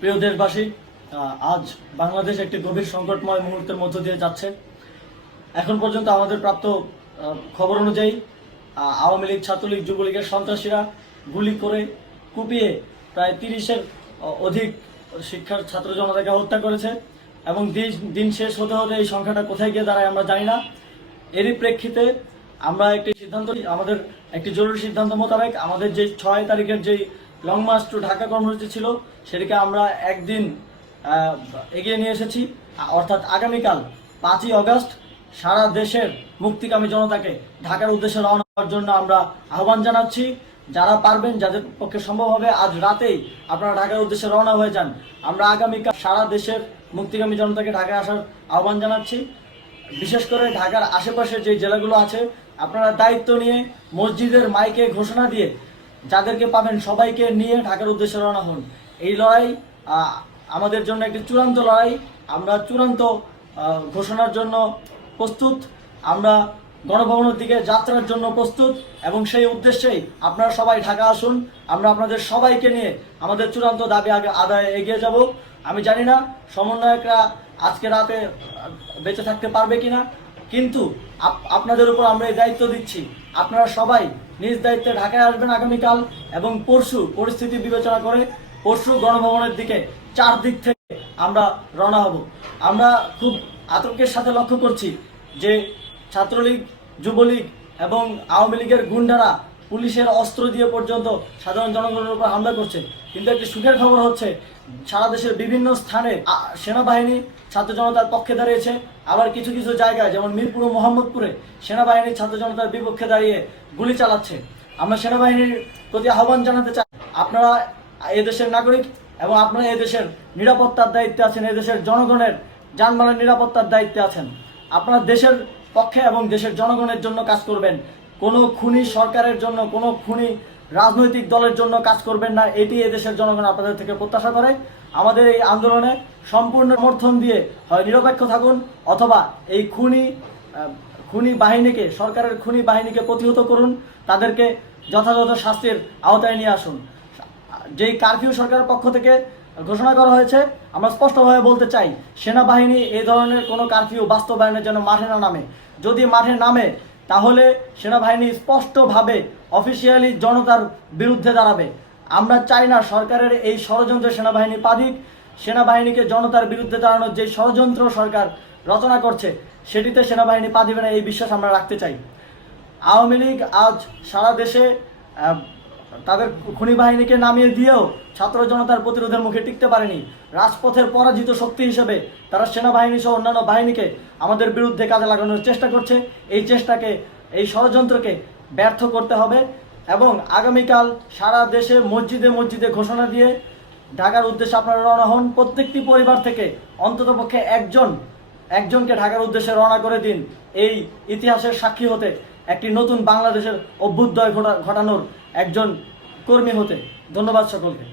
প্রিয় দেশবাসী, আজ বাংলাদেশ একটি গভীর সংকটময় মুহূর্তের মধ্য দিয়ে যাচ্ছে। এখন পর্যন্ত আমাদের প্রাপ্ত খবর অনুযায়ী আওয়ামী লীগ, ছাত্রলীগ, যুবলীগের সন্ত্রাসীরা গুলি করে কুপিয়ে প্রায় 30-এর অধিক শিক্ষার ছাত্র জনতাকে হত্যা করেছে এবং দিন শেষ হতে হতে এই সংখ্যাটা কোথায় গিয়ে দাঁড়ায় আমরা জানি না। এরই প্রেক্ষিতে আমরা আমাদের একটি জরুরি সিদ্ধান্ত মোতাবেক আমাদের যে 6 তারিখের যেই লং মার্চ টু ঢাকা কর্মসূচি ছিল সেটিকে আমরা একদিন এগিয়ে নিয়ে এসেছি, অর্থাৎ আগামীকাল 5ই আগস্ট সারা দেশের মুক্তিকামী জনতাকে ঢাকার উদ্দেশ্যে রওনা হওয়ার জন্য আমরা আহ্বান জানাচ্ছি। যারা পারবেন, যাদের পক্ষে সম্ভব হবে, আজ রাতেই আপনারা ঢাকার উদ্দেশ্যে রওনা হয়ে যান। আমরা আগামীকাল সারা দেশের মুক্তিকামী জনতাকে ঢাকায় আসার আহ্বান জানাচ্ছি। বিশেষ করে ঢাকার আশেপাশে যে জেলাগুলো আছে, আপনারা দায়িত্ব নিয়ে মসজিদের মাইকে ঘোষণা দিয়ে যাদেরকে পাবেন সবাইকে নিয়ে ঢাকার উদ্দেশ্যে রওনা হন। এই লড়াই আমাদের জন্য একটি চূড়ান্ত লড়াই। আমরা চূড়ান্ত ঘোষণার জন্য প্রস্তুত, আমরা গণভবনের দিকে যাত্রার জন্য প্রস্তুত এবং সেই উদ্দেশ্যেই আপনারা সবাই ঢাকা আসুন। আমরা আপনাদের সবাইকে নিয়ে আমাদের চূড়ান্ত দাবি আদায়ে এগিয়ে যাব। আমি জানি না সমন্বয়করা আজকে রাতে বেঁচে থাকতে পারবে কিনা, কিন্তু আপনাদের উপর আমরা এই দায়িত্ব দিচ্ছি। আপনারা সবাই নিজ দায়িত্বে ঢাকায় আসবেন আগামীকাল এবং পরশু পরিস্থিতি বিবেচনা করে পরশু গণভবনের দিকে 4 দিক থেকে আমরা রওনা হব। আমরা খুব আতঙ্কের সাথে লক্ষ্য করছি যে ছাত্রলীগ, যুবলীগ এবং আওয়ামী লীগের গুন্ডারা পুলিশের অস্ত্র দিয়ে পর্যন্ত সাধারণ জনগণের উপর হামলা করছে। কিন্তু একটি সুখের খবর হচ্ছে, সারা দেশের বিভিন্ন স্থানে সেনাবাহিনী ছাত্র জনতার পক্ষে দাঁড়িয়েছে। আবার কিছু কিছু জায়গায় যেমন মিরপুর ও মোহাম্মদপুরে সেনাবাহিনী ছাত্র জনতার বিপক্ষে দাঁড়িয়ে গুলি চালাচ্ছে। আমরা সেনাবাহিনীর প্রতি আহ্বান জানাতে চাই, আপনারা এদেশের নাগরিক এবং আপনারা এদেশের নিরাপত্তার দায়িত্বে আছেন, এদেশের জনগণের যানবাহনের নিরাপত্তার দায়িত্বে আছেন। আপনারা দেশের পক্ষে এবং দেশের জনগণের জন্য কাজ করবেন। কোনো খুনি সরকারের জন্য, কোনো খুনি রাজনৈতিক দলের জন্য কাজ করবেন না। এটি এদেশের জনগণ আপনাদের থেকে প্রত্যাশা করে। আমাদের এই আন্দোলনে সম্পূর্ণ সমর্থন দিয়ে হয় নিরপেক্ষ থাকুন, অথবা এই খুনি বাহিনীকে, সরকারের খুনি বাহিনীকে প্রতিহত করুন, তাদেরকে যথাযথ শাস্তির আওতায় নিয়ে আসুন। যেই কারফিউ সরকারের পক্ষ থেকে ঘোষণা করা হয়েছে, আমরা স্পষ্টভাবে বলতে চাই, সেনাবাহিনী এই ধরনের কোনো কারফিউ বাস্তবায়নের জন্য মাঠে না নামে। যদি মাঠে নামে তাহলে সেনাবাহিনী স্পষ্টভাবে অফিসিয়ালি জনতার বিরুদ্ধে দাঁড়াবে। আমরা চাই না সরকারের এই ষড়যন্ত্রে সেনাবাহিনী পা দিক। সেনাবাহিনীকে জনতার বিরুদ্ধে দাঁড়ানোর যে ষড়যন্ত্র সরকার রচনা করছে সেটিতে সেনাবাহিনী পা দিবে না, এই বিশ্বাস আমরা রাখতে চাই। আওয়ামী লীগ আজ সারা দেশে তাদের খুনি বাহিনীকে নামিয়ে দিয়েও ছাত্র জনতার প্রতিরোধের মুখে টিকতে পারেনি। রাজপথের পরাজিত শক্তি হিসেবে তারা সেনাবাহিনী সহ অন্যান্য বাহিনীকে আমাদের বিরুদ্ধে কাজে লাগানোর চেষ্টা করছে। এই চেষ্টাকে, এই ষড়যন্ত্রকে ব্যর্থ করতে হবে এবং আগামীকাল সারা দেশে মসজিদে মসজিদে ঘোষণা দিয়ে ঢাকার উদ্দেশ্যে আপনারা রওনা হন। প্রত্যেকটি পরিবার থেকে অন্ততপক্ষে একজনকে ঢাকার উদ্দেশ্যে রওনা করে দিন, এই ইতিহাসের সাক্ষী হতে, একটি নতুন বাংলাদেশের অভ্যুদয় ঘটানোর একজন কর্মী হতে। ধন্যবাদ সকলকে।